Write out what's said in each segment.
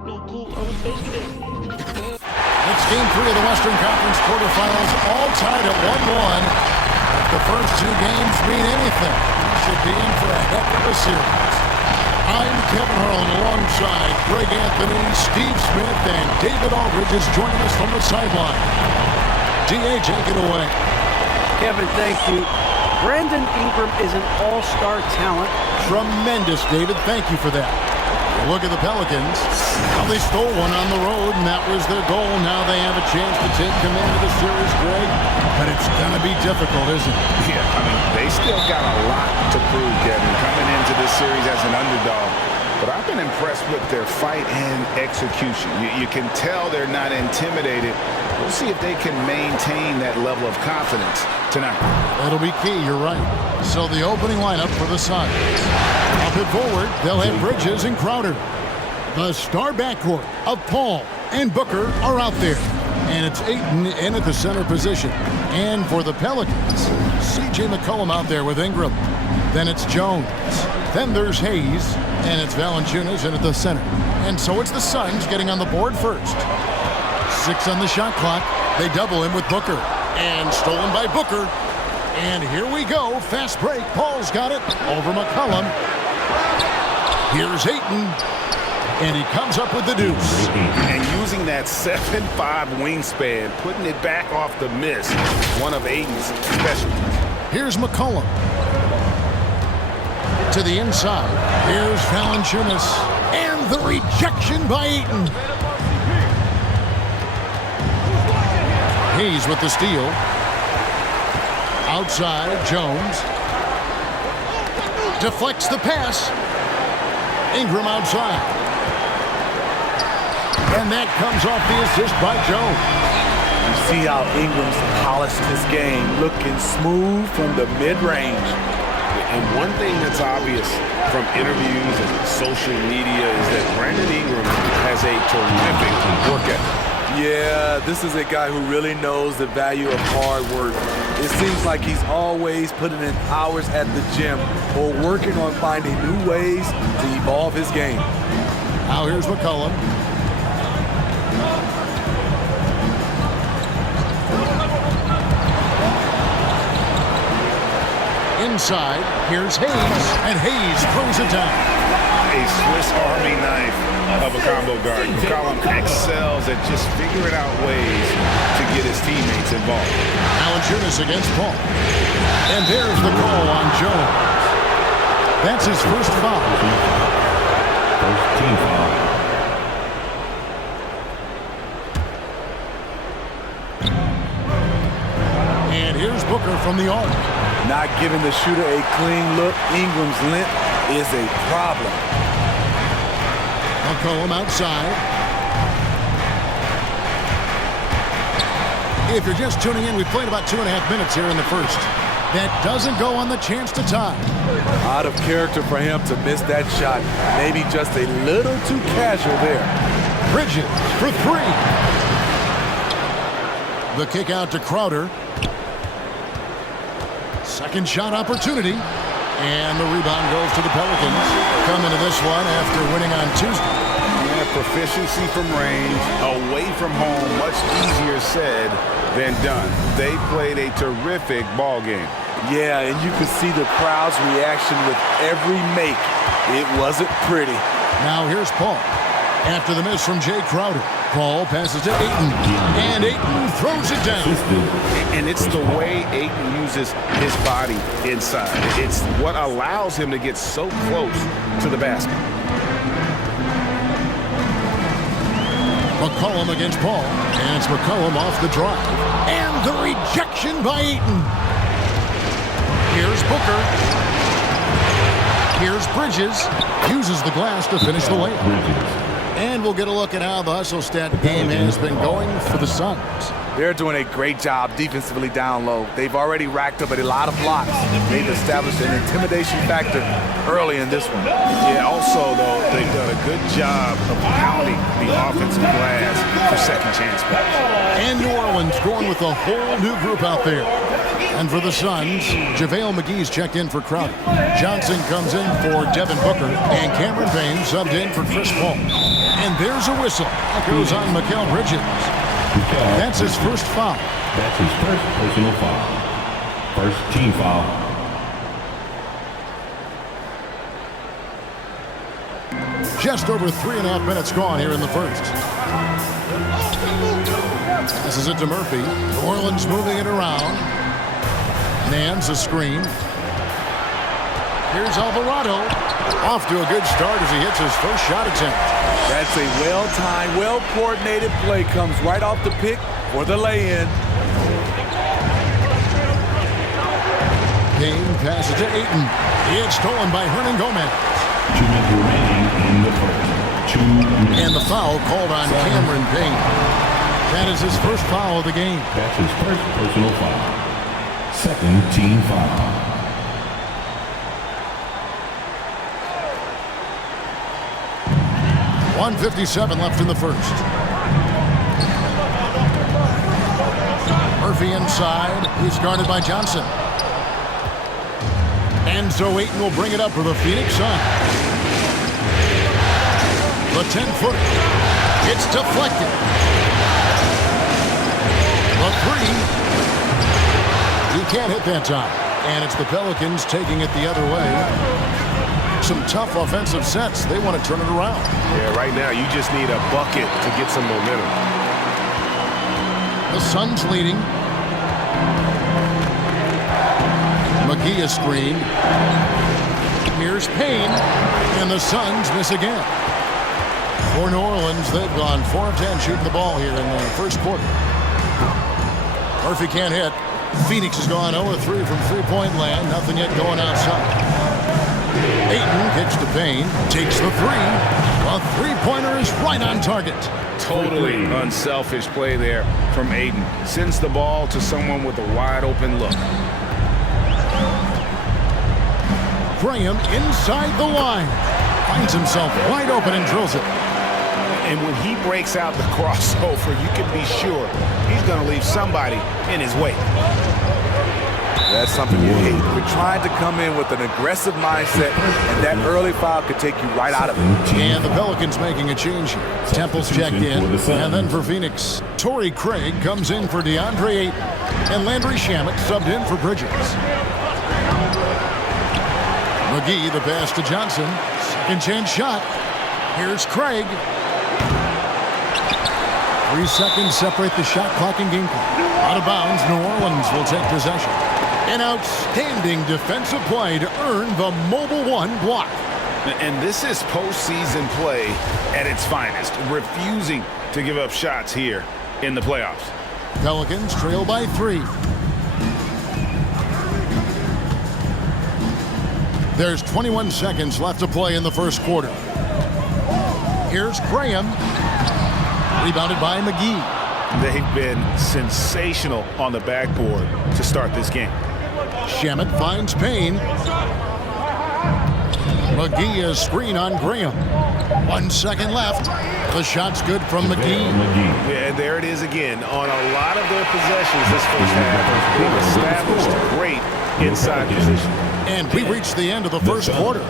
It's game 3 of the Western Conference quarterfinals, all tied at 1-1. If the first two games mean anything, we should be in for a heck of a series. I'm Kevin Harlan alongside Greg Anthony, Steve Smith, and David Aldridge is joining us from the sideline. D.A., take it away. Kevin, thank you. Brandon Ingram is an all-star talent. Tremendous, David. Thank you for that. Look at the Pelicans. Well, they stole one on the road, and that was their goal. Now they have a chance to take command of the series, Greg. But it's going to be difficult, isn't it? Yeah, I mean, they still got a lot to prove, Kevin, coming into this series as an underdog. But I've been impressed with their fight and execution. You can tell they're not intimidated. We'll see if they can maintain that level of confidence tonight. That'll be key, you're right. So the opening lineup for the Suns. Up and forward, they'll have Bridges and Crowder. The star backcourt of Paul and Booker are out there. And it's Ayton in at the center position. And for the Pelicans, C.J. McCollum out there with Ingram. Then it's Jones. Then there's Hayes. And it's Valanciunas in at the center. And so it's the Suns getting on the board first. 6 on the shot clock. They double him with Booker. And stolen by Booker. And here we go. Fast break. Paul's got it over McCollum. Here's Ayton. And he comes up with the deuce. And using that 7'5" wingspan, putting it back off the miss. One of Ayton's specialties. Here's McCollum. To the inside. Here's Valanciunas. And the rejection by Ayton. Hayes with the steal. Outside, Jones. Deflects the pass. Ingram outside. And that comes off the assist by Jones. You see how Ingram's polished his game, looking smooth from the mid-range. And one thing that's obvious from interviews and social media is that Brandon Ingram has a terrific work ethic. Yeah, this is a guy who really knows the value of hard work. It seems like he's always putting in hours at the gym or working on finding new ways to evolve his game. Now here's McCollum. Inside, here's Hayes, and Hayes throws it down. A Swiss Army knife of a combo guard. McCollum excels at just figuring out ways to get his teammates involved. Valanciunas against Paul. And there's the call on Jones. That's his first foul. First team foul. And here's Booker from the arc. Not giving the shooter a clean look. Ingram's length is a problem. McCollum outside. If you're just tuning in, we've played about 2.5 minutes here in the first. That doesn't go on the chance to tie. Out of character for him to miss that shot. Maybe just a little too casual there. Bridges for 3. The kick out to Crowder. Second shot opportunity. And the rebound goes to the Pelicans. Coming to this one after winning on Tuesday. Yeah, proficiency from range, away from home, much easier said than done. They played a terrific ball game. Yeah, and you could see the crowd's reaction with every make. It wasn't pretty. Now here's Paul. After the miss from Jay Crowder. Paul passes to Ayton. And Ayton throws it down. And it's the way Ayton uses his body inside. It's what allows him to get so close to the basket. McCollum against Paul. And it's McCollum off the drive. And the rejection by Ayton. Here's Booker. Here's Bridges. Uses the glass to finish the layup. And we'll get a look at how the hustle stat game has been going for the Suns. They're doing a great job defensively down low. They've already racked up a lot of blocks. They've established an intimidation factor early in this one. Yeah, also, though, they've done a good job of pounding the offensive glass for second chance plays. And New Orleans going with a whole new group out there. And for the Suns, JaVale McGee's checked in for Crowder. Johnson comes in for Devin Booker, and Cameron Payne subbed in for Chris Paul. And there's a whistle. That goes on Mikal Bridges. That's his first foul. That's his first personal foul. First team foul. Just over 3.5 minutes gone here in the first. This is it to Murphy. New Orleans moving it around. Nance a screen. Here's Alvarado. Off to a good start as he hits his first shot attempt. That's a well-timed, well-coordinated play. Comes right off the pick for the lay-in. Payne passes to Ayton. It's stolen by Hernan Gomez. 2 minutes remaining in the first. 2 minutes. And the foul called on Cameron Payne. That is his first foul of the game. That's his first personal foul. Second team foul. .157 left in the first. Murphy inside. He's guarded by Johnson. And so Ayton will bring it up for the Phoenix Suns. The 10-footer. It's deflected. The three. He can't hit that time. And it's the Pelicans taking it the other way. Some tough offensive sets. They want to turn it around. Yeah, right now you just need a bucket to get some momentum. The Suns leading. McGee a screen. Here's Payne. And the Suns miss again. For New Orleans, they've gone 4 of 10 shooting the ball here in the first quarter. Murphy can't hit. Phoenix has gone 0 of 3 from three-point land. Nothing yet going outside. Ayton kicks to Payne. Takes the three. A three-pointer is right on target. Totally unselfish play there from Ayton. Sends the ball to someone with a wide-open look. Graham inside the line. Finds himself wide open and drills it. And when he breaks out the crossover, you can be sure he's going to leave somebody in his way. That's something you hate. You're trying to come in with an aggressive mindset, and that early foul could take you right out of it. And the Pelicans making a change here. Temple's checked in. And then for Phoenix, Torrey Craig comes in for DeAndre Ayton. And Landry Shamet subbed in for Bridges. McGee, the pass to Johnson. Second chance shot. Here's Craig. 3 seconds separate the shot clock and game clock. Out of bounds, New Orleans will take possession. An outstanding defensive play to earn the Mobile One block. And this is postseason play at its finest, refusing to give up shots here in the playoffs. Pelicans trail by 3. There's 21 seconds left to play in the first quarter. Here's Graham. Rebounded by McGee. They've been sensational on the backboard to start this game. Shamet finds Payne. McGee a screen on Graham. 1 second left. The shot's good from McGee. Yeah, and there it is again. On a lot of their possessions this first half, they've established great inside position. And we reach the end of the first quarter.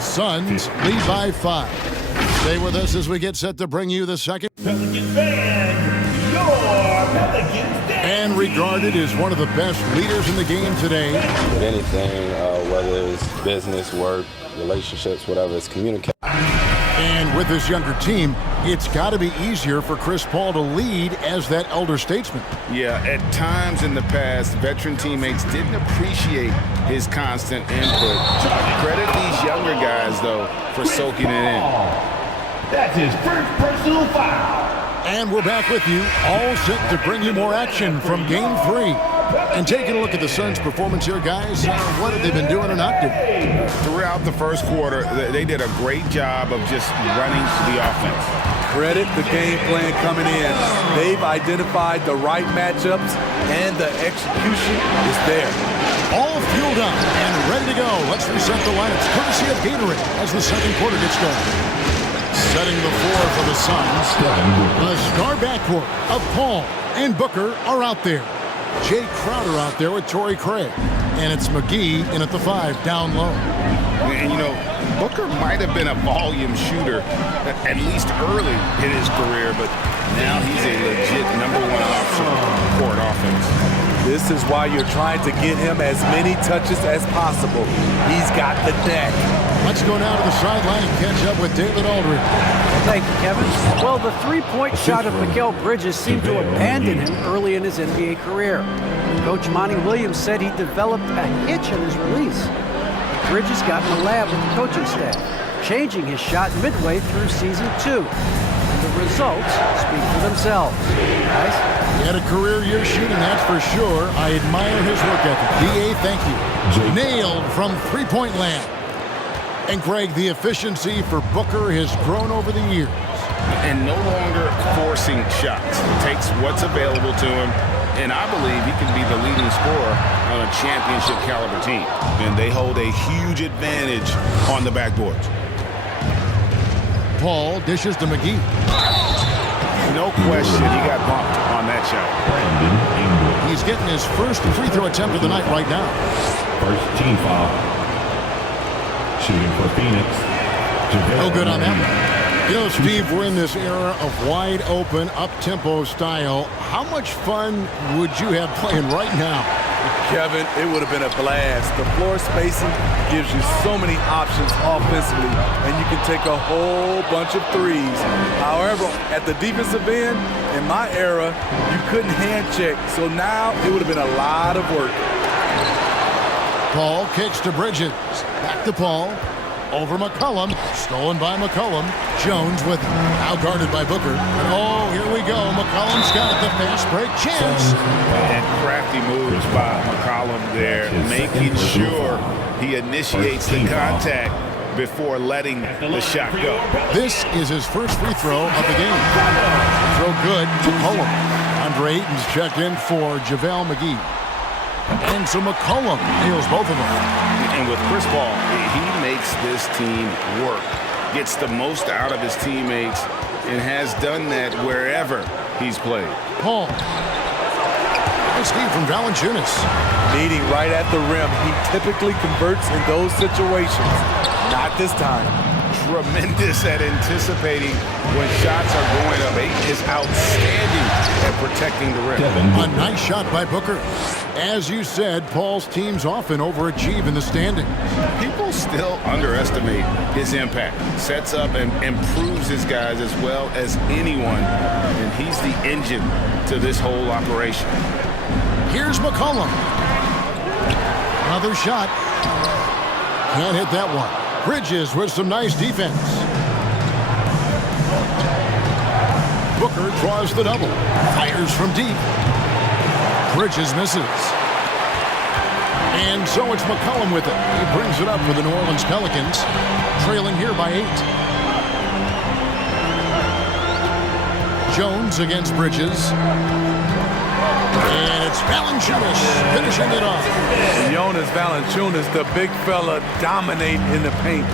Suns lead by 5. Stay with us as we get set to bring you the second. Pelicans fan, your Pelicans fan. And regarded as one of the best leaders in the game today. With anything, whether it's business, work, relationships, whatever, it's communication. And with this younger team, it's got to be easier for Chris Paul to lead as that elder statesman. Yeah, at times in the past, veteran teammates didn't appreciate his constant input. Credit these younger guys, though, for soaking it in. That's his first personal foul. And we're back with you, all set to bring you more action from Game 3. And taking a look at the Suns' performance here, guys, what have they been doing or not doing? Throughout the first quarter, they did a great job of just running the offense. Credit the game plan coming in. They've identified the right matchups, and the execution is there. All fueled up and ready to go. Let's reset the lineups, courtesy of Gatorade, as the second quarter gets going. Setting the floor for the Suns, the star backcourt of Paul and Booker are out there. Jay Crowder out there with Torrey Craig. And it's McGee in at the 5, down low. And, you know, Booker might have been a volume shooter, at least early in his career, but now he's a legit #1 option for an offense. This is why you're trying to get him as many touches as possible. He's got the neck. Let's go now to the sideline and catch up with David Aldridge. Thank you, Kevin. Well, the three-point shot of Mikal Bridges seemed to abandon him early in his NBA career. Coach Monty Williams said he developed a hitch in his release. Bridges got in the lab with the coaching staff, changing his shot midway through season 2. And the results speak for themselves. Guys? He had a career year shooting, that's for sure. I admire his work ethic. D.A., thank you. Nailed from three-point land. And Greg, the efficiency for Booker has grown over the years. And no longer forcing shots. Takes what's available to him. And I believe he can be the leading scorer on a championship caliber team. And they hold a huge advantage on the backboards. Paul dishes to McGee. No question he got bumped on that shot. Brandon Ingram. He's getting his first free throw attempt of the night right now. First team foul. Shooting for Phoenix. No good on that one. You know, Steve, we're in this era of wide open, up-tempo style. How much fun would you have playing right now? Kevin, it would have been a blast. The floor spacing gives you so many options offensively, and you can take a whole bunch of threes. However, at the defensive end, in my era, you couldn't hand check, so now it would have been a lot of work. Paul kicks to Bridges. Back to Paul. Over McCollum. Stolen by McCollum. Jones with it. Now guarded by Booker. And oh, here we go. McCollum's got it. The fast break chance. And crafty moves by McCollum there, making sure he initiates the contact before letting the shot go. This is his first free throw of the game. Throw good to McCollum. Andre Ayton's checked in for JaVale McGee. And so McCollum nails both of them. And with Chris Paul, he makes this team work, gets the most out of his teammates, and has done that wherever he's played. Paul. Nice feed from Valanciunas. Meeting right at the rim, he typically converts in those situations. Not this time. Tremendous at anticipating when shots are going up. Ayton is outstanding at protecting the rim. A nice shot by Booker. As you said, Paul's teams often overachieve in the standings. People still underestimate his impact. Sets up and improves his guys as well as anyone. And he's the engine to this whole operation. Here's McCollum. Another shot. Can't hit that one. Bridges with some nice defense. Booker draws the double. Fires from deep. Bridges misses. And so it's McCollum with it. He brings it up for the New Orleans Pelicans, trailing here by 8. Jones against Bridges. And it's Valanciunas finishing it off. Jonas Valanciunas, the big fella, dominate in the paint.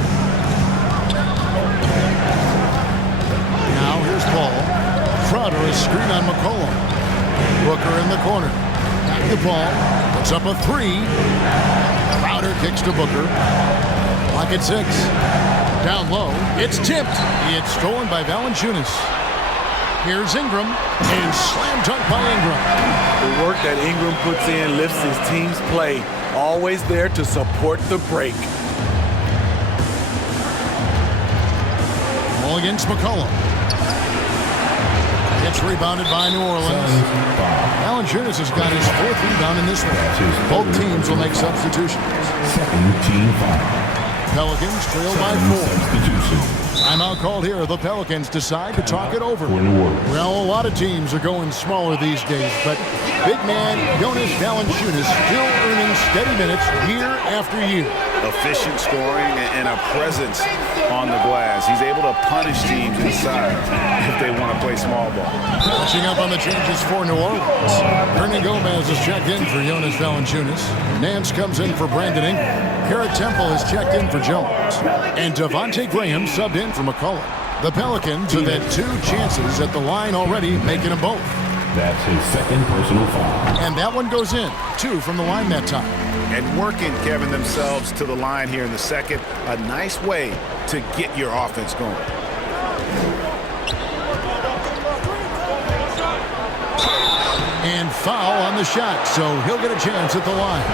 Now here's Paul. Crowder is screen on McCollum. Booker in the corner. Back to Paul. Puts up a 3. Crowder kicks to Booker. Clock at 6. Down low. It's tipped. It's stolen by Valanciunas. Here's Ingram. And slam dunk by Ingram. The work that Ingram puts in lifts his team's play. Always there to support the break. Ball against McCollum. Gets rebounded by New Orleans. Valanciunas has got his 4th rebound in this one. Both teams will make substitutions. Second team foul. Pelicans trail by 4. Substitution. Timeout called here. The Pelicans decide to talk it over. For New Orleans. Well, a lot of teams are going smaller these days, but big man Jonas Valanciunas still earning steady minutes year after year. Efficient scoring and a presence on the glass. He's able to punish teams inside if they want to play small ball. Catching up on the changes for New Orleans. Ernie Gomez is checked in for Jonas Valanciunas. Nance comes in for Brandon Ingram. Garrett Temple is checked in for Jones. And Devontae Graham subbed in for McCollum. The Pelicans have had 2 chances at the line already, making them both. That's his second personal foul. And that one goes in. 2 from the line that time. And working, Kevin, themselves to the line here in the second. A nice way to get your offense going. And foul on the shot, so he'll get a chance at the line.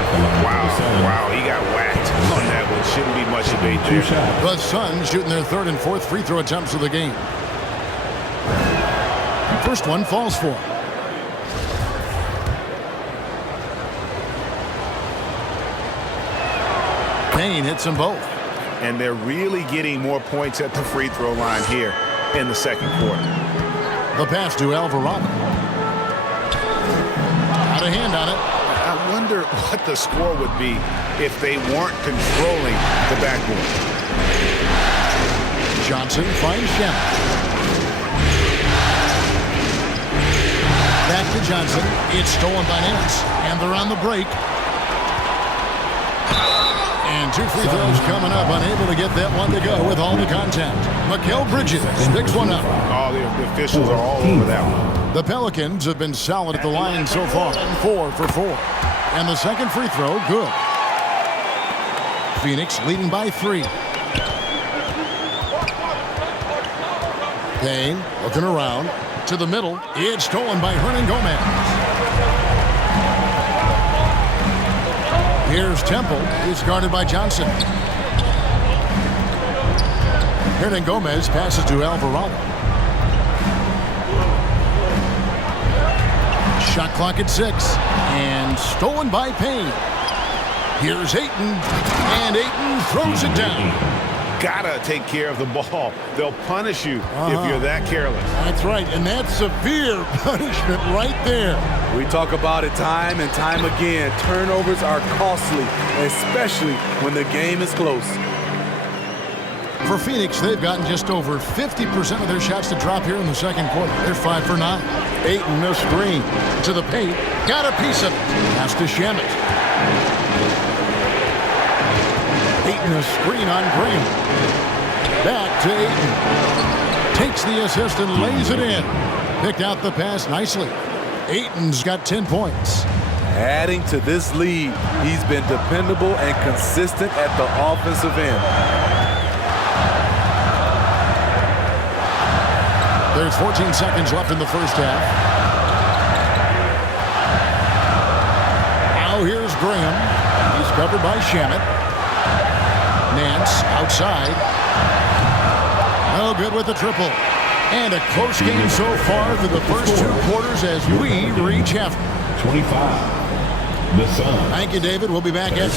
Wow, he got whacked on that one. Shouldn't be much debate there. The Suns shooting their 3rd and 4th free throw attempts of the game. First one falls for. Payne hits them both. And they're really getting more points at the free throw line here in the second quarter. The pass to Alvarado. Out of hand on it. I wonder what the score would be if they weren't controlling the backboard. Johnson finds Shannon. Back to Johnson. It's stolen by Nance. And they're on the break. And 2 free throws coming up. Unable to get that one to go with all the contact. Mikal Bridges picks one up. Oh, the officials are all over that one. The Pelicans have been solid at the line so far. 4 for 4. And the second free throw, good. Phoenix leading by 3. Payne looking around. To the middle. It's stolen by Hernan Gomez. Here's Temple. He's guarded by Johnson. Hernan Gomez passes to Alvarado. Shot clock at 6. And stolen by Payne. Here's Ayton. And Ayton throws it down. Gotta take care of the ball. They'll punish you if you're that careless. That's right, and that's severe punishment right there. We talk about it time and time again. Turnovers are costly, especially when the game is close. For Phoenix, they've gotten just over 50% of their shots to drop here in the second quarter. They're 5 for 9. Ayton, a screen to the paint. Got a piece of it. Pass to Shamet. Ayton, a screen on Graham. Back to Ayton. Takes the assist and lays it in. Picked out the pass nicely. Ayton's got 10 points. Adding to this lead, he's been dependable and consistent at the offensive end. There's 14 seconds left in the first half. Now here's Graham. He's covered by Shamet. Nance outside. No good with the triple. And a close game so far through the first 2 quarters as we reach half. 25. The Suns. Thank you, David. We'll be back at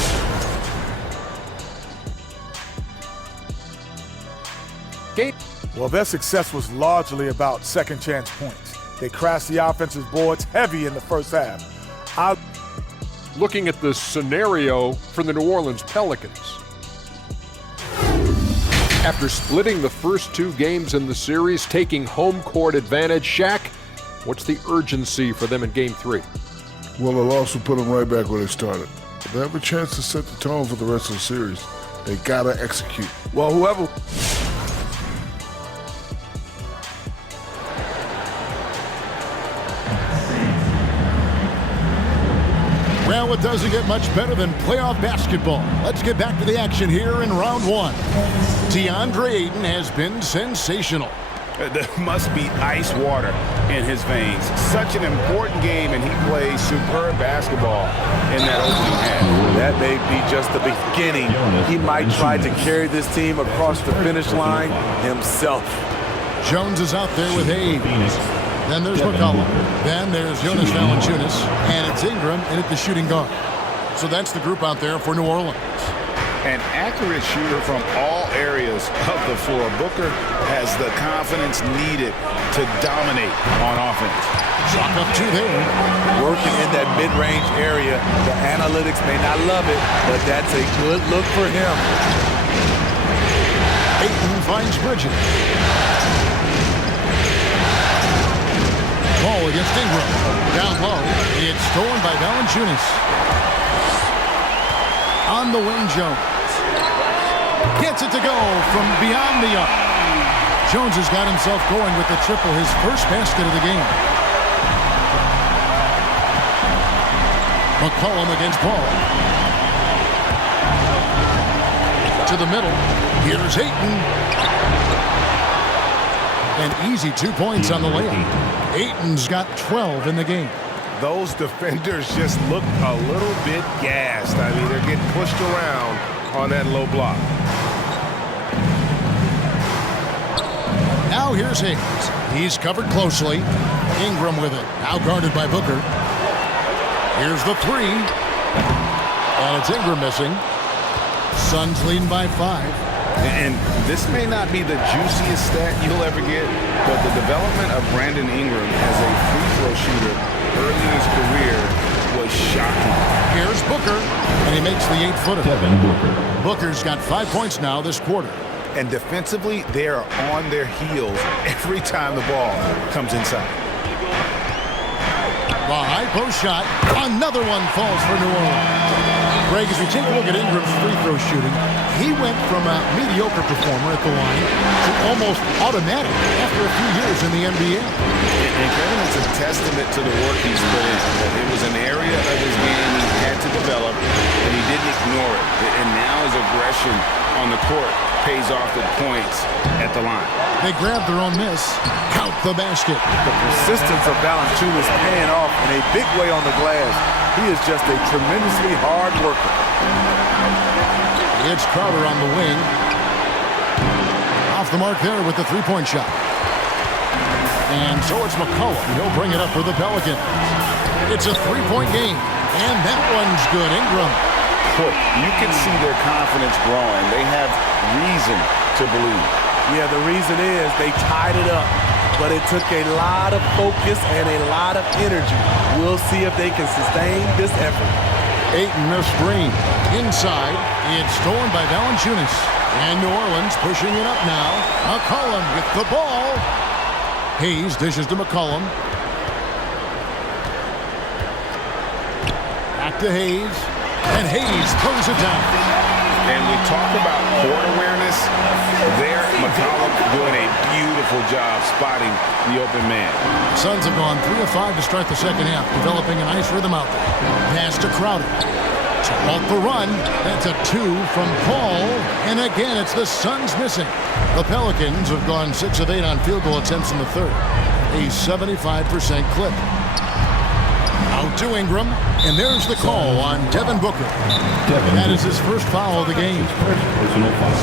Well, their success was largely about second chance points. They crashed the offensive boards heavy in the first half. Looking at the scenario for the New Orleans Pelicans. After splitting the first 2 games in the series, taking home court advantage, Shaq, what's the urgency for them in Game 3? Well, a loss will put them right back where they started. But they have a chance to set the tone for the rest of the series. They gotta execute. Well, whoever... Well, it doesn't get much better than playoff basketball. Let's get back to the action here in round 1. DeAndre Ayton has been sensational. There must be ice water in his veins. Such an important game, and he plays superb basketball in that opening half. That may be just the beginning. He might try to carry this team across the finish line himself. Jones is out there with Hayes. Then there's McCollum. Then there's Jonas Valanciunas. And it's Ingram in at the shooting guard. So that's the group out there for New Orleans. An accurate shooter from all areas of the floor. Booker has the confidence needed to dominate on offense. Shot up 2 there. Working in that mid-range area. The analytics may not love it, but that's a good look for him. Ayton finds Bridges. Ball against Ingram. Down low. It's stolen by Valanciunas. On the wing, Jones. Gets it to go from beyond the arc. Jones has got himself going with the triple, his first basket of the game. McCollum against Paul. To the middle. Here's Ayton. An easy 2 points on the layup. Ayton's got 12 in the game. Those defenders just look a little bit gassed. I mean, they're getting pushed around on that low block. Now here's Hayes. He's covered closely. Ingram with it. Now guarded by Booker. Here's the three. And it's Ingram missing. Suns leading by 5. And this may not be the juiciest stat you'll ever get, but the development of Brandon Ingram as a free throw shooter early in his career was shocking. Here's Booker, and he makes the 8-footer. Devin Booker. Booker's got 5 points now this quarter. And defensively, they are on their heels every time the ball comes inside. The high post shot. Another one falls for New Orleans. Greg, as we take a look at Ingram's free throw shooting, he went from a mediocre performer at the line to almost automatic after a few years in the NBA. And Kevin, it's a testament to the work he's put in. It was an area of his game he had to develop, and he didn't ignore it. And now his aggression on the court pays off with points at the line. They grab their own miss. Count the basket. The persistence of Valanciunas is paying off in a big way on the glass. He is just a tremendously hard worker. It's Crowder on the wing. Off the mark there with the three-point shot. And so it's McCollum. He'll bring it up for the Pelicans. It's a three-point game. And that one's good. Ingram. Look, you can see their confidence growing. They have reason to believe. Yeah, the reason is they tied it up, but it took a lot of focus and a lot of energy. We'll see if they can sustain this effort. Ayton a screen. Inside, it's stolen by Valanciunas. And New Orleans pushing it up now. McCollum with the ball. Hayes dishes to McCollum. Back to Hayes. And Hayes throws it down. And we talk about court awareness. There, McCollum doing a beautiful job spotting the open man. Suns have gone 3 of 5 to start the second half, developing a nice rhythm out there. Pass to Crowder. To halt the run. That's a 2 from Paul. And again, it's the Suns missing. The Pelicans have gone 6 of 8 on field goal attempts in the third. A 75% clip. Out to Ingram, and there's the call on Devin Booker. That is his first foul of the game. First personal foul.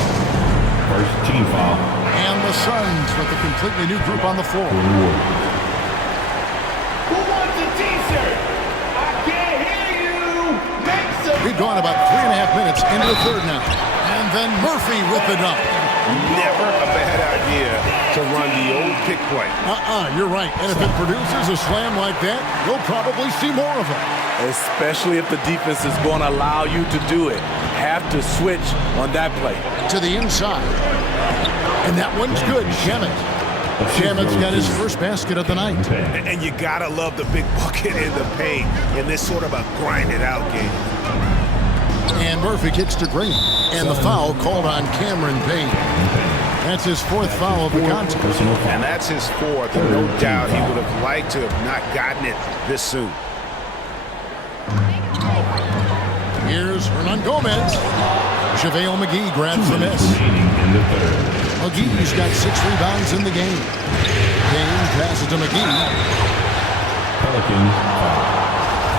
First team foul. And the Suns with a completely new group on the floor. For the Warriors. Who wants a t-shirt? I can't hear you. Make some. We've gone about 3.5 minutes into the third now. And then Murphy with the dunk. Never a bad idea to run the old pick play. You're right. And if it produces a slam like that, you'll probably see more of it. Especially if the defense is going to allow you to do it. Have to switch on that play. To the inside. And that one's good. Shamet. Shamet's got his first basket of the night. And you gotta love the big bucket in the paint in this sort of a grind-it-out game. And Murphy kicks to Green. And the foul called on Cameron Payne. That's his fourth foul of the contest. And that's his fourth. And no doubt he would have liked to have not gotten it this soon. Here's Hernan Gomez. JaVale McGee grabs the miss. McGee's got 6 rebounds in the game. Payne passes to McGee. Pelicans.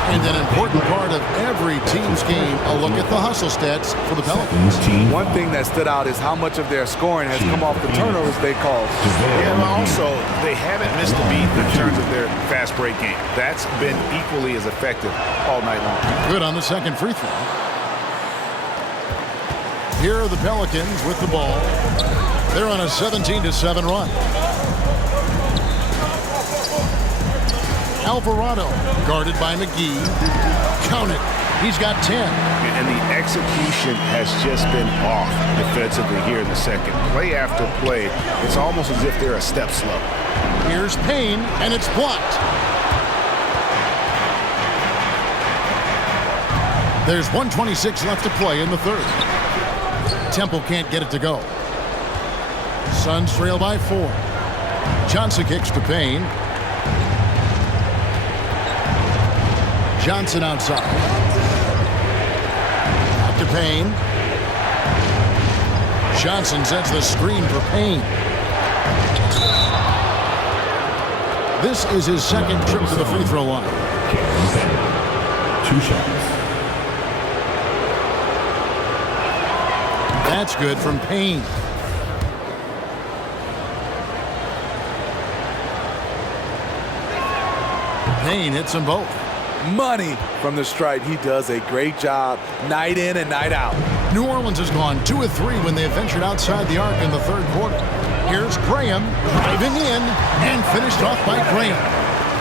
And an important part of every team's game, a look at the hustle stats for the Pelicans. One thing that stood out is how much of their scoring has come off the turnovers they caused. And also, they haven't missed a beat in terms of their fast break game. That's been equally as effective all night long. Good on the second free throw. Here are the Pelicans with the ball. They're on a 17-7 run. Alvarado, guarded by McGee. Count it. He's got 10. And the execution has just been off defensively here in the second. Play after play, it's almost as if they're a step slow. Here's Payne, and it's blocked. There's 1:26 left to play in the third. Temple can't get it to go. Suns trail by 4. Johnson kicks to Payne. Johnson outside. Back to Payne. Johnson sets the screen for Payne. This is his second trip to the free throw line. 2 shots. That's good from Payne. Payne hits them both. Money from the stripe. He does a great job night in and night out. New Orleans has gone 2 of 3 when they have ventured outside the arc in the third quarter. Here's Graham driving in and finished off by Graham.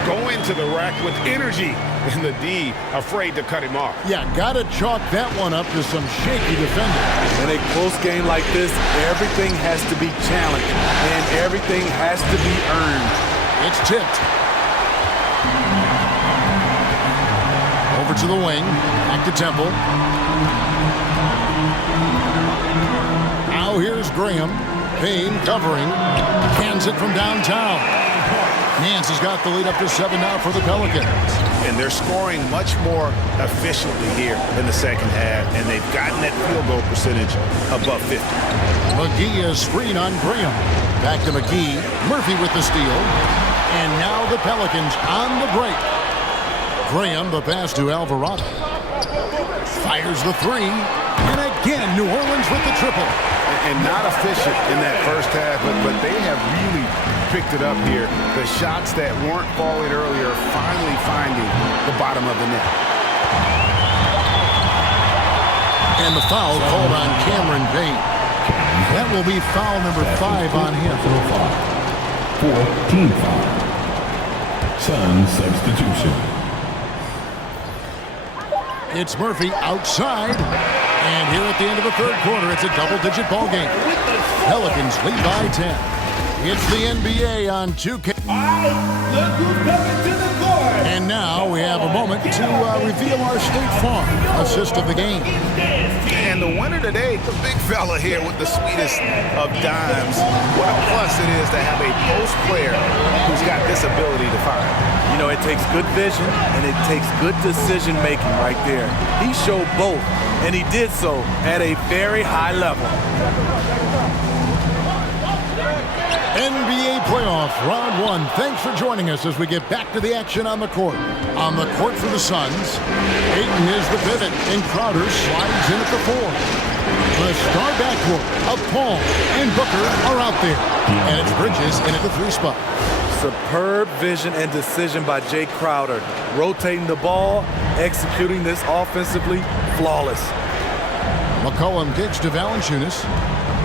Go into the rack with energy, and the D afraid to cut him off. Yeah, gotta chalk that one up to some shaky defending. In a close game like this, everything has to be challenged, and everything has to be earned. It's tipped. Over to the wing, back to Temple. Now here's Graham. Payne covering. Cans it from downtown. Nance has got the lead up to 7 now for the Pelicans. And they're scoring much more efficiently here in the second half, and they've gotten that field goal percentage above 50. McGee is screen on Graham. Back to McGee. Murphy with the steal. And now the Pelicans on the break. Graham, the pass to Alvarado. Fires the 3. And again, New Orleans with the triple. And not efficient in that first half, but they have really picked it up here. The shots that weren't falling earlier finally finding the bottom of the net. And the foul called on Cameron Payne. That will be foul number 5 on him. 4th team foul. Sun substitution. It's Murphy outside. And here at the end of the third quarter, it's a double-digit ball game. Pelicans lead by 10. It's the NBA on 2K. Look who's coming to the court. And now we have a moment to reveal our State Farm assist of the game. And the winner today, the big fella here with the sweetest of dimes. What a plus it is to have a post player who's got this ability to find. You know, it takes good vision and it takes good decision making right there. He showed both, and he did so at a very high level. NBA playoff round 1. Thanks for joining us as we get back to the action on the court. On the court for the Suns, Ayton is the pivot, and Crowder slides in at the 4. The star backcourt of Paul and Booker are out there, and it's Bridges in at the 3 spot. Superb vision and decision by Jay Crowder. Rotating the ball, executing this offensively, flawless. McCollum kicks to Valanciunas.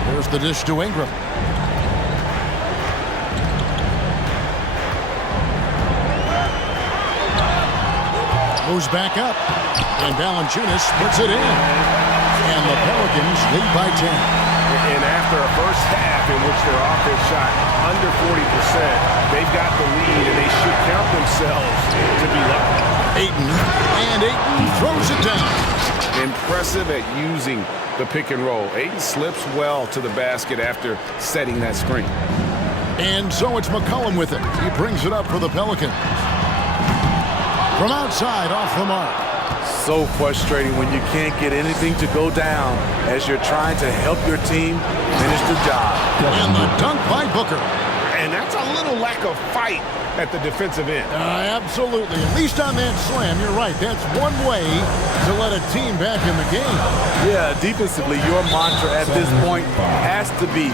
There's the dish to Ingram. Moves back up, and Valanciunas puts it in. And the Pelicans lead by 10. And after a first half in which their offense shot under 40%, they've got the lead, and they should count themselves to be lucky. Ayton throws it down. Impressive at using the pick and roll. Ayton slips well to the basket after setting that screen. And so it's McCollum with it. He brings it up for the Pelicans. From outside, off the mark. So frustrating when you can't get anything to go down as you're trying to help your team finish the job. And the dunk by Booker. And that's a little lack of fight at the defensive end. Absolutely. At least on that slam, you're right. That's one way to let a team back in the game. Yeah, defensively, your mantra at this point has to be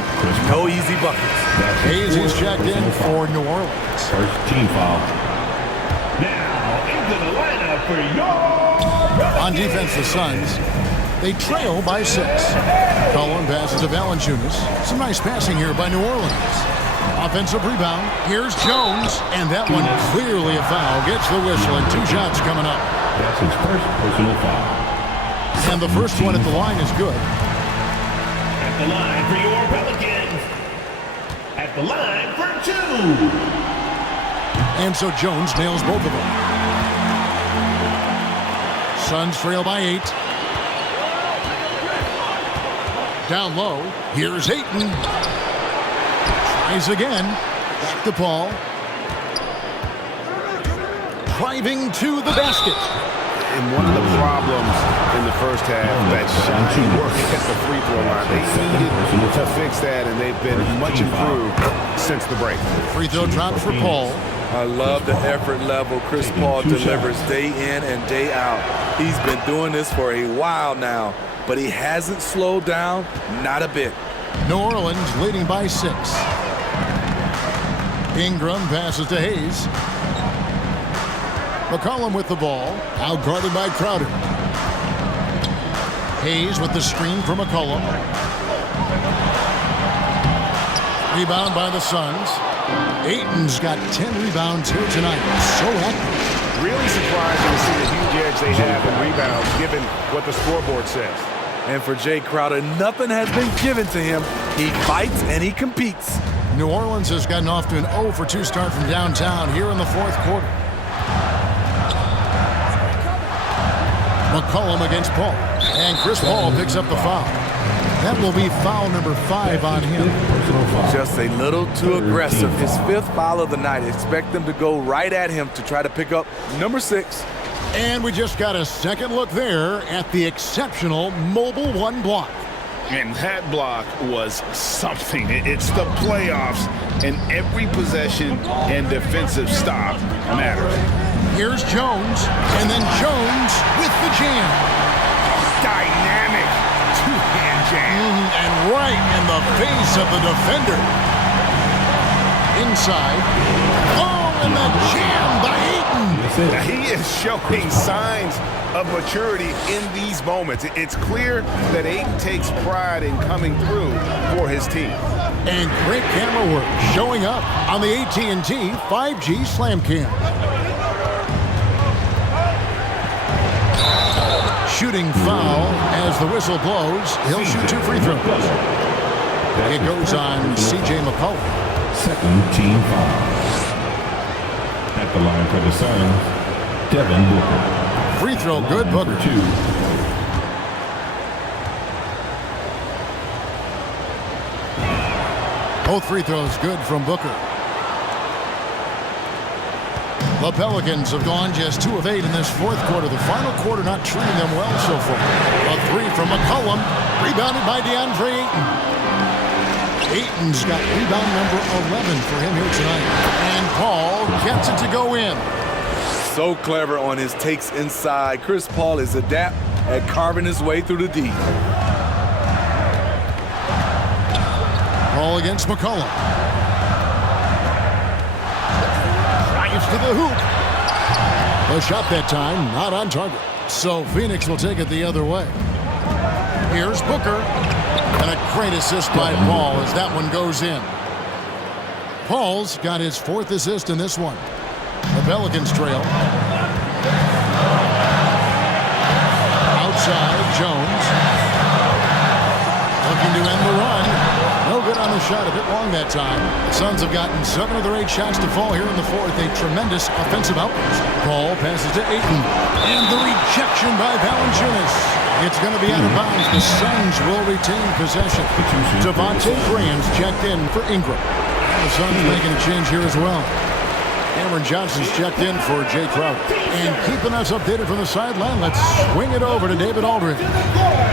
no easy buckets. Hayes is checked in for New Orleans. First team foul. Now into the lineup for your... On defense, the Suns, they trail by 6. Cullen passes to Valanciunas. Some nice passing here by New Orleans. Offensive rebound. Here's Jones, and that one clearly a foul. Gets the whistle, and 2 shots coming up. That's his first personal foul. And the first one at the line is good. At the line for your Pelicans. At the line for 2. And so Jones nails both of them. Suns trail by 8. Down low. Here's Ayton. Tries again. Back to Paul. driving to the basket. And one of the problems in the first half, that shoddy work at the free throw line, they needed to fix that, and they've been much improved since the break. Free throw drops for Paul. I love the effort level Chris Paul delivers day in and day out. He's been doing this for a while now, but he hasn't slowed down, not a bit. New Orleans leading by 6. Ingram passes to Hayes. McCollum with the ball, out guarded by Crowder. Hayes with the screen for McCollum. Rebound by the Suns. Ayton's got 10 rebounds here tonight. So active. Really surprising to see the huge edge they have in rebounds, given what the scoreboard says. And for Jay Crowder, nothing has been given to him. He fights and he competes. New Orleans has gotten off to an 0 for 2 start from downtown here in the fourth quarter. McCollum against Paul. And Chris Paul picks up the foul. That will be foul number 5 on him. Just a little too aggressive. His 5th foul of the night. Expect them to go right at him to try to pick up number 6. And we just got a second look there at the exceptional Mobile One block. And that block was something. It's the playoffs, and every possession and defensive stop matters. Here's Jones, and then Jones with the jam. Dynamic two-hand jam. And right in the face of the defender. Inside. Oh, and the jam by Ayton. Now, he is showing signs of maturity in these moments. It's clear that Ayton takes pride in coming through for his team. And great camera work showing up on the AT&T 5G Slam Cam. Shooting foul as the whistle blows. He'll shoot 2 free throws. It goes on C.J. McCollum. Second team foul. At the line for the Suns, Devin Booker. Free throw good, Booker. 2. Both free throws good from Booker. The Pelicans have gone just 2 of 8 in this fourth quarter. The final quarter not treating them well so far. A 3 from McCollum, rebounded by DeAndre Ayton. Ayton's got rebound number 11 for him here tonight. And Paul gets it to go in. So clever on his takes inside. Chris Paul is adept at carving his way through the D. Paul against McCollum. Drives to the hoop. The shot that time, not on target. So Phoenix will take it the other way. Here's Booker. And a great assist by Paul as that one goes in. Paul's got his 4th assist in this one. The Pelicans trail. Outside, Jones. Looking to end the run. No good on the shot, a bit long that time. The Suns have gotten 7 of their 8 shots to fall here in the fourth. A tremendous offensive outburst. Paul passes to Ayton. And the rejection by Valanciunas. It's going to be out of bounds. The Suns will retain possession. Devontae Graham's checked in for Ingram. The Suns making a change here as well. Cameron Johnson's checked in for Jay Crowder. And keeping us updated from the sideline, let's swing it over to David Aldridge.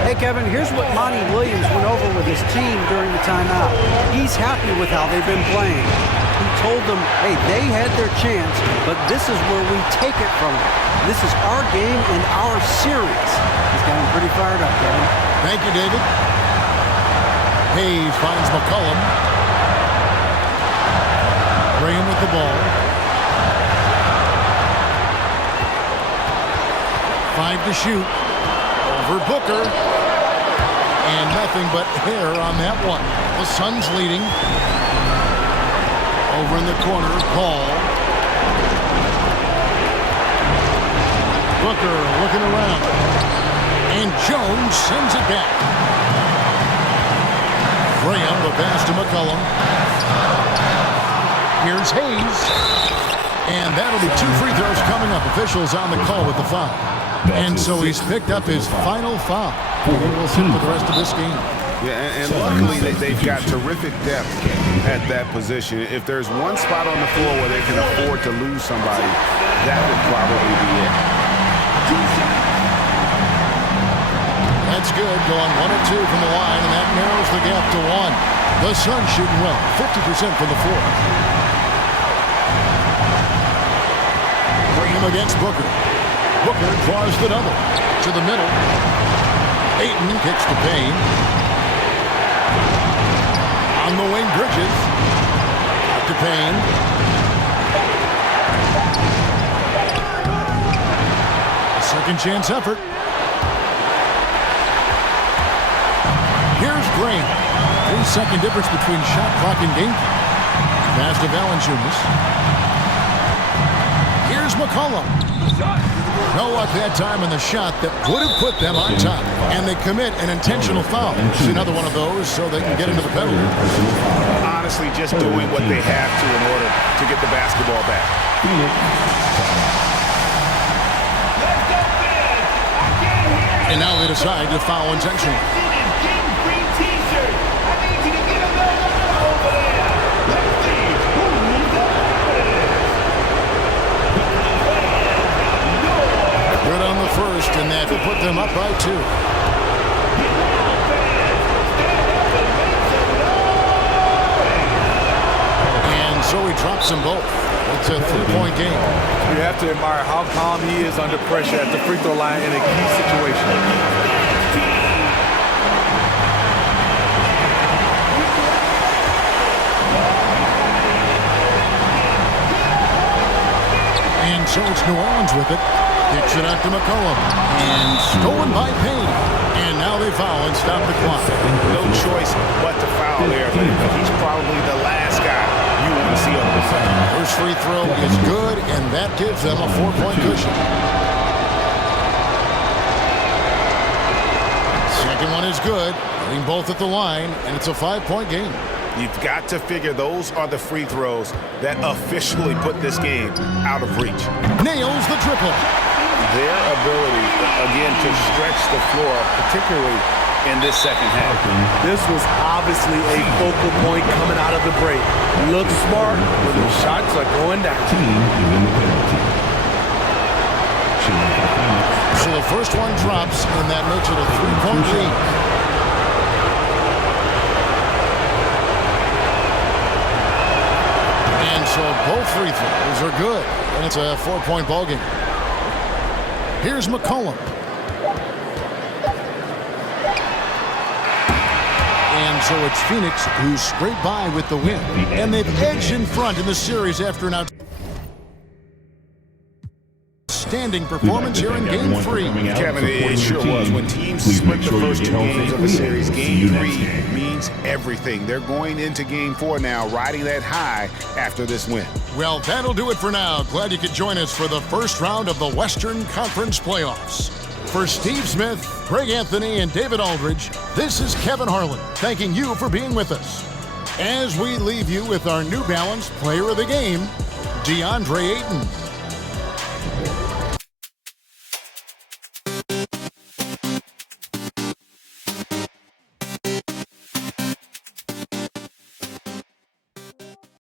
Hey, Kevin, here's what Monty Williams went over with his team during the timeout. He's happy with how they've been playing. He told them, hey, they had their chance, but this is where we take it from them. This is our game and our series. He's got him pretty fired up, Kevin. Thank you, David. Hayes finds McCollum. Graham with the ball. 5 to shoot. Over Booker. And nothing but hair on that one. The Suns leading. Over in the corner, Paul. Booker looking around. And Jones sends it back. Graham, the pass to McCollum. Here's Hayes. And that'll be 2 free throws coming up. Officials on the call with the foul. And so he's picked up his final foul. We'll see for the rest of this game. Yeah, and luckily they've got terrific depth at that position. If there's one spot on the floor where they can afford to lose somebody, that would probably be it. That's good, going 1 of 2 from the line, and that narrows the gap to 1. The Suns shooting well, 50% from the floor. Bring him against Booker. Booker draws the double to the middle. Ayton kicks to Payne. On the wing, Bridges. Up to Payne. Second chance effort. Here's Green. 3-second difference between shot clock and game clock. Pass to Valanciunas. Here's McCollum. No luck that time in the shot that would have put them on top. And they commit an intentional foul. It's another one of those so they can get into the penalty. Honestly, just doing what they have to in order to get the basketball back. And now they decide to foul intentionally. Good on the first, and that will put them up by 2. And so he drops them both. It's a 3-point game. You have to admire how calm he is under pressure at the free throw line in a key situation. And so it's New Orleans with it. Kicks it out to McCollum. And stolen by Payne. And now they foul and stop the clock. No choice but to foul there, but he's probably the last guy you want to see on the side. First free throw is good, and that gives them a 4-point cushion. Second one is good. Hitting both at the line, and it's a 5-point game. You've got to figure those are the free throws that officially put this game out of reach. Nails the triple. Their ability, again, to stretch the floor, particularly in this second half. This was obviously a focal point coming out of the break. Look smart when the shots are going down. So the first one drops, and that makes it a 3-point lead. And so both free throws are good, and it's a 4-point ballgame. Here's McCollum. And so it's Phoenix who scraped by with the win. And they've edged in front in the series after an outstanding performance here in Game 3. Kevin, it sure was. When teams split the first 2 games of a series, Game 3 means everything. They're going into Game 4 now, riding that high after this win. Well, that'll do it for now. Glad you could join us for the first round of the Western Conference Playoffs. For Steve Smith, Greg Anthony, and David Aldridge, this is Kevin Harlan, thanking you for being with us. As we leave you with our New Balance Player of the Game, DeAndre Ayton.